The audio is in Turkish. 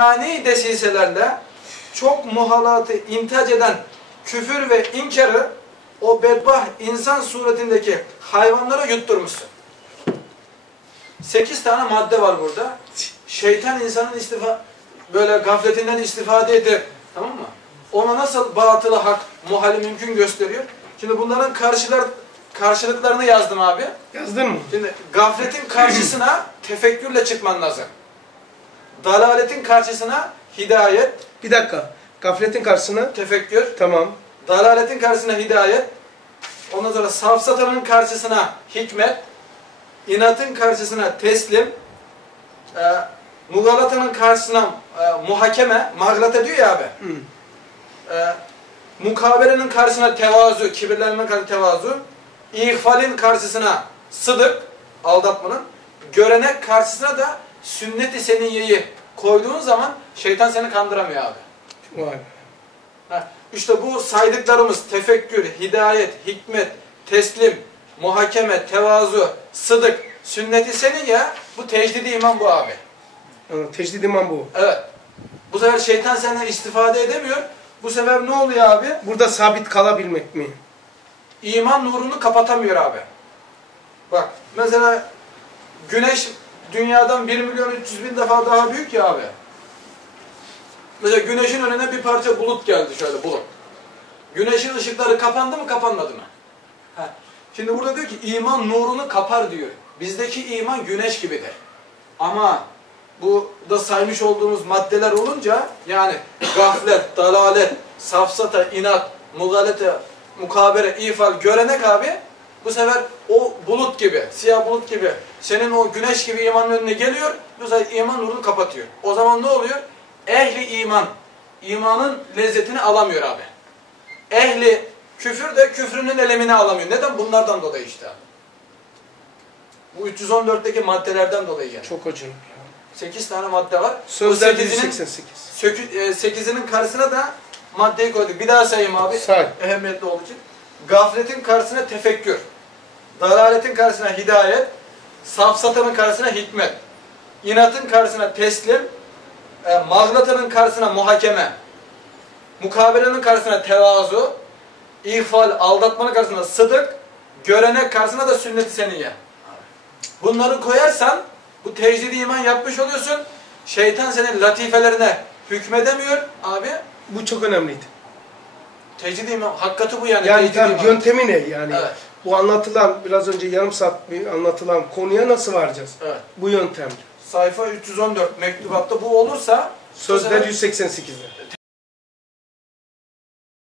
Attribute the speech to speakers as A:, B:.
A: şeytani desiselerle çok muhalatı intac eden küfür ve inkarı o bedbah insan suretindeki hayvanlara yutturmuşsun. Sekiz tane madde var burada. Şeytan insanın istifa böyle gafletinden istifade edip tamam mı? Ona nasıl batılı hak, muhali mümkün gösteriyor. Şimdi bunların karşılar karşılıklarını yazdım abi.
B: Yazdın mı?
A: Şimdi gafletin karşısına tefekkürle çıkman lazım. Dalaletin karşısına hidayet,
B: Bir dakika. Gafletin karşısına.
A: tefekkür.
B: Tamam.
A: Dalaletin karşısına hidayet. Ondan sonra safsatanın karşısına hikmet. inatın karşısına teslim. E, mugalatanın karşısına e, muhakeme. Maglata diyor ya abi.
B: Hı.
A: E, mukabelenin karşısına tevazu, kibirlenmenin karşısına tevazu. İhfalin karşısına sıdık, aldatmanın. Görenek karşısına da sünnet-i seniyyeyi koyduğun zaman şeytan seni kandıramıyor abi.
B: Vay.
A: Ha, İşte bu saydıklarımız tefekkür, hidayet, hikmet, teslim, muhakeme, tevazu, sıdık, sünnet-i seniyye bu tecdidi iman bu abi.
B: Anladım. Tecdid iman bu.
A: Evet. Bu sefer şeytan senden istifade edemiyor. Bu sefer ne oluyor abi?
B: Burada sabit kalabilmek mi?
A: İman nurunu kapatamıyor abi. Bak mesela güneş dünyadan 1 milyon 300 bin defa daha büyük ya abi. Mesela güneşin önüne bir parça bulut geldi şöyle bulut. Güneşin ışıkları kapandı mı kapanmadı mı? Ha. Şimdi burada diyor ki iman nurunu kapar diyor. Bizdeki iman güneş gibidir. Ama bu da saymış olduğumuz maddeler olunca yani gaflet, dalalet, safsata, inat, mugalete, mukabere, ifal, görenek abi bu sefer o bulut gibi, siyah bulut gibi senin o güneş gibi imanın önüne geliyor. Bu sefer iman nurunu kapatıyor. O zaman ne oluyor? Ehli iman, imanın lezzetini alamıyor abi. Ehli küfür de küfrünün elemini alamıyor. Neden? Bunlardan dolayı işte abi. Bu 314'teki maddelerden dolayı yani.
B: Çok acayip ya.
A: 8 tane madde var.
B: Sözler
A: Bu sekizinin-
B: 188.
A: 8'inin karşısına da maddeyi koyduk. Bir daha sayayım abi.
B: Say.
A: Ehemmiyetli olduğu için. Gafletin karşısına tefekkür. Dalaletin karşısına hidayet. Safsatanın karşısına hikmet. inatın karşısına teslim. E, mağlatanın karşısına muhakeme. Mukabelenin karşısına tevazu. ihfal, aldatmanın karşısına sıdık. Görenek karşısına da sünnet-i seniyye. Bunları koyarsan bu tecdidi iman yapmış oluyorsun. Şeytan senin latifelerine hükmedemiyor abi.
B: Bu çok önemliydi.
A: Tecdidi iman, hakikati bu yani.
B: Yani tabii
A: iman.
B: yöntemi ne yani?
A: Evet.
B: Bu anlatılan biraz önce yarım saat anlatılan konuya nasıl varacağız?
A: Evet.
B: Bu yöntem.
A: Sayfa 314 mektubatta bu olursa
B: Sözler
A: bu sefer
B: 188'de.